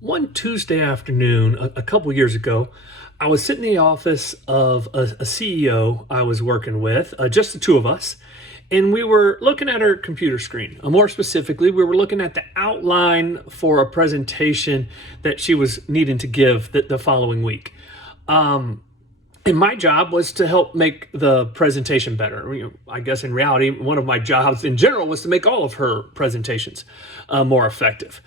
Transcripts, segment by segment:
One Tuesday afternoon, a couple years ago, I was sitting in the office of a CEO I was working with, just the two of us, and we were looking at our computer screen. More specifically, we were looking at the outline for a presentation that she was needing to give the following week. And my job was to help make the presentation better. I guess in reality, one of my jobs in general was to make all of her presentations more effective.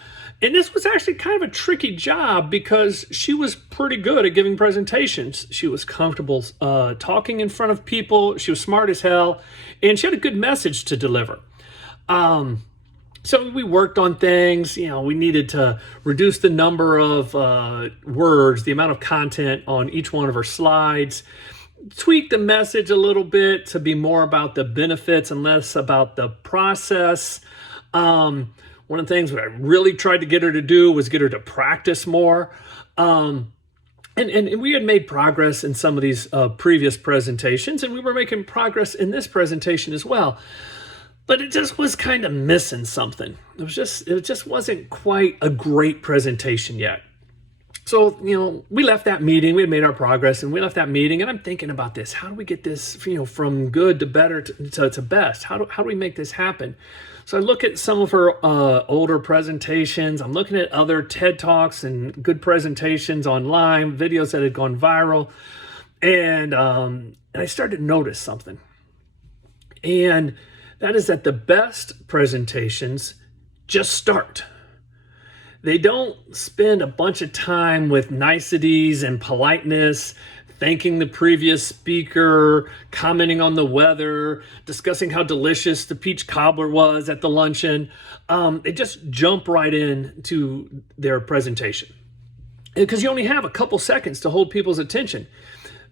And this was actually kind of a tricky job because she was pretty good at giving presentations. She was comfortable talking in front of people. She was smart as hell, and she had a good message to deliver. So we worked on things. We needed to reduce the number of words, the amount of content on each one of her slides, tweak the message a little bit to be more about the benefits and less about the process. One of the things that I really tried to get her to do was get her to practice more. And we had made progress in some of these previous presentations, and we were making progress in this presentation as well. But it just was kind of missing something. It just wasn't quite a great presentation yet. So, we left that meeting. We had made our progress, and we left that meeting. And I'm thinking about this. How do we get this, from good to better to best? How do we make this happen? So I look at some of her older presentations. I'm looking at other TED Talks and good presentations online, videos that had gone viral. And I started to notice something. And that is that the best presentations just start. They don't spend a bunch of time with niceties and politeness, thanking the previous speaker, commenting on the weather, discussing how delicious the peach cobbler was at the luncheon. They just jump right into their presentation. Because you only have a couple seconds to hold people's attention.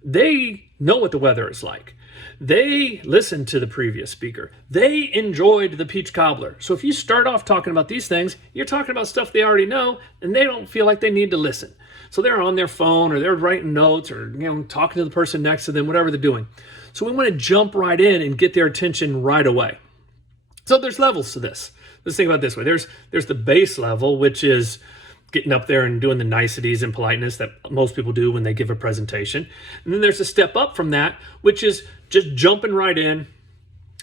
They know what the weather is like. They listened to the previous speaker. They enjoyed the peach cobbler. So if you start off talking about these things, you're talking about stuff they already know, and they don't feel like they need to listen. So they're on their phone, or they're writing notes, or talking to the person next to them, whatever they're doing. So we want to jump right in and get their attention right away. So there's levels to this. Let's think about it this way. There's the base level, which is getting up there and doing the niceties and politeness that most people do when they give a presentation. And then there's a step up from that, which is just jumping right in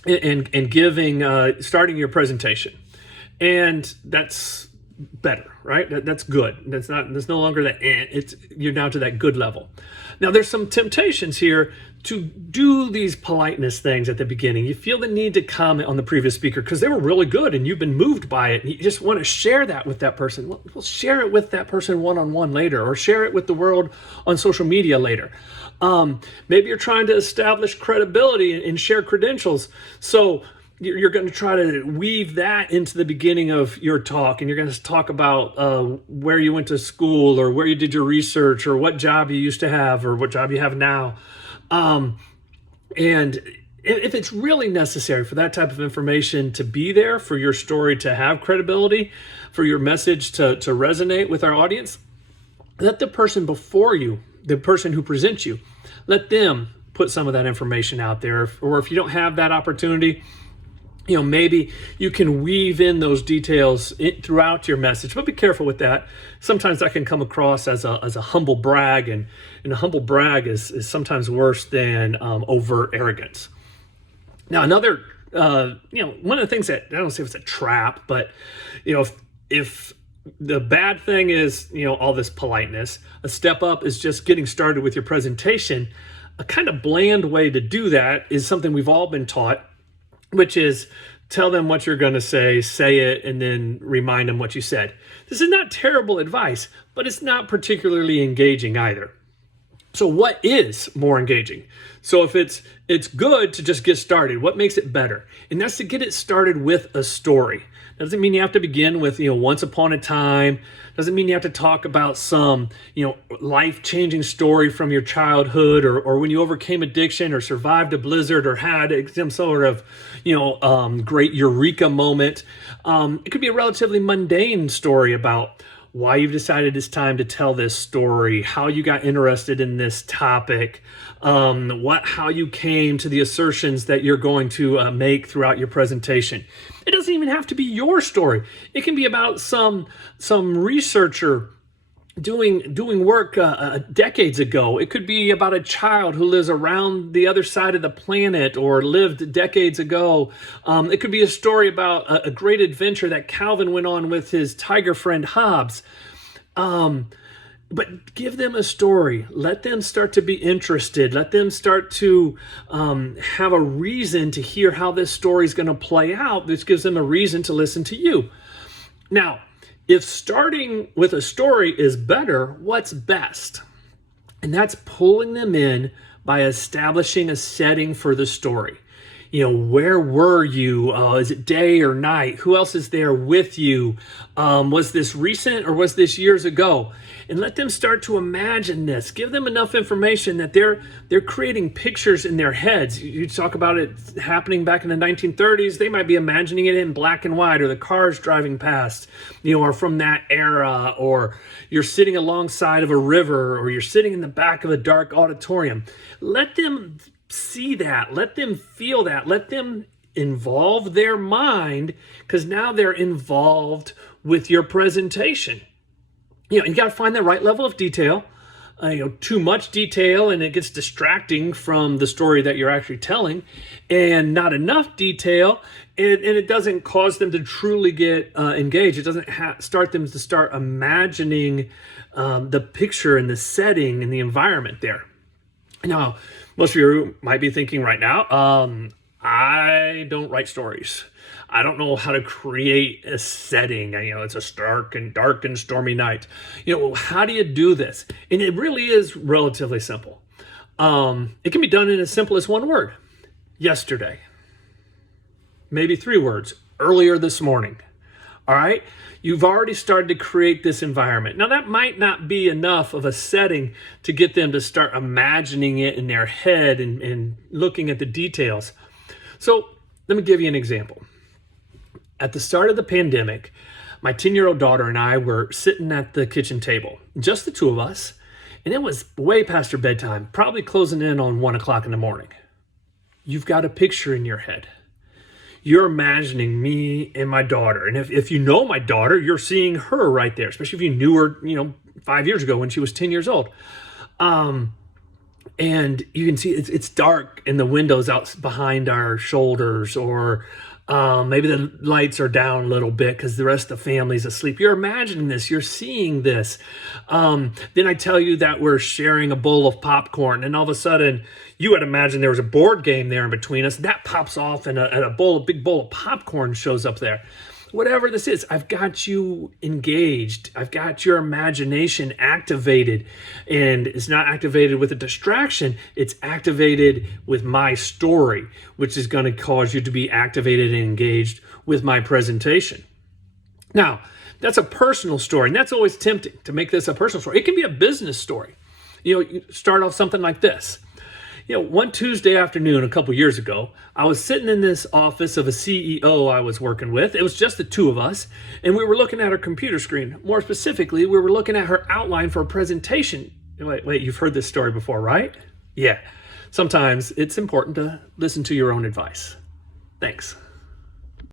and giving, starting your presentation. And that's better, right? That's good. That's no longer that you're down to that good level. Now there's some temptations here to do these politeness things at the beginning. You feel the need to comment on the previous speaker because they were really good and you've been moved by it. And you just want to share that with that person. Well, share it with that person one-on-one later, or share it with the world on social media later. Maybe you're trying to establish credibility and share credentials. So you're going to try to weave that into the beginning of your talk, and you're going to talk about where you went to school, or where you did your research, or what job you used to have, or what job you have now. And if it's really necessary for that type of information to be there, for your story to have credibility, for your message to resonate with our audience, let the person before you, the person who presents you, let them put some of that information out there. Or if you don't have that opportunity, maybe you can weave in those details throughout your message, but be careful with that. Sometimes that can come across as a humble brag, and a humble brag is sometimes worse than overt arrogance. Now, another, one of the things that, I don't say it's a trap, but, if the bad thing is, all this politeness, a step up is just getting started with your presentation. A kind of bland way to do that is something we've all been taught, which is tell them what you're going to say it, and then remind them what you said. This is not terrible advice, but it's not particularly engaging either. So what is more engaging? So if it's good to just get started, what makes it better? And that's to get it started with a story. Doesn't mean you have to begin with, once upon a time. Doesn't mean you have to talk about some, life-changing story from your childhood, or when you overcame addiction, or survived a blizzard, or had some sort of, great eureka moment. It could be a relatively mundane story about why you've decided it's time to tell this story, how you got interested in this topic, how you came to the assertions that you're going to make throughout your presentation. It doesn't even have to be your story. It can be about some researcher doing work decades ago. It could be about a child who lives around the other side of the planet or lived decades ago. It could be a story about a great adventure that Calvin went on with his tiger friend Hobbes. But give them a story. Let them start to be interested. Let them start to have a reason to hear how this story is going to play out. This gives them a reason to listen to you. Now, if starting with a story is better, what's best? And that's pulling them in by establishing a setting for the story. Where were you? Is it day or night? Who else is there with you? Was this recent or was this years ago? And let them start to imagine this. Give them enough information that they're creating pictures in their heads. You talk about it happening back in the 1930s. They might be imagining it in black and white, or the cars driving past, or from that era, or you're sitting alongside of a river, or you're sitting in the back of a dark auditorium. Let them see that. Let them feel that. Let them involve their mind, because now they're involved with your presentation. You got to find the right level of detail. Too much detail and it gets distracting from the story that you're actually telling, and not enough detail and it doesn't cause them to truly get engaged. It doesn't start them to start imagining the picture and the setting and the environment there. Now, most of you might be thinking right now, I don't write stories. I don't know how to create a setting. It's a dark and stormy night. How do you do this? And it really is relatively simple. It can be done in as simple as one word. Yesterday. Maybe 3 words. Earlier this morning. All right? You've already started to create this environment. Now, that might not be enough of a setting to get them to start imagining it in their head and looking at the details. So let me give you an example. At the start of the pandemic, my 10-year-old daughter and I were sitting at the kitchen table, just the 2 of us, and it was way past her bedtime, probably closing in on 1 o'clock in the morning. You've got a picture in your head. You're imagining me and my daughter. And if you know my daughter, you're seeing her right there, especially if you knew her, 5 years ago when she was 10 years old. And you can see it's dark and the windows out behind our shoulders, or maybe the lights are down a little bit because the rest of the family's asleep. You're imagining this. You're seeing this. Then I tell you that we're sharing a bowl of popcorn, and all of a sudden you would imagine there was a board game there in between us. That pops off, and a big bowl of popcorn shows up there. Whatever this is, I've got you engaged. I've got your imagination activated, and it's not activated with a distraction. It's activated with my story, which is going to cause you to be activated and engaged with my presentation. Now, that's a personal story, and that's always tempting to make this a personal story. It can be a business story. You start off something like this. One Tuesday afternoon a couple years ago, I was sitting in this office of a CEO I was working with. It was just the 2 of us, and we were looking at her computer screen. More specifically, we were looking at her outline for a presentation. Wait, you've heard this story before, right? Yeah. Sometimes it's important to listen to your own advice. Thanks.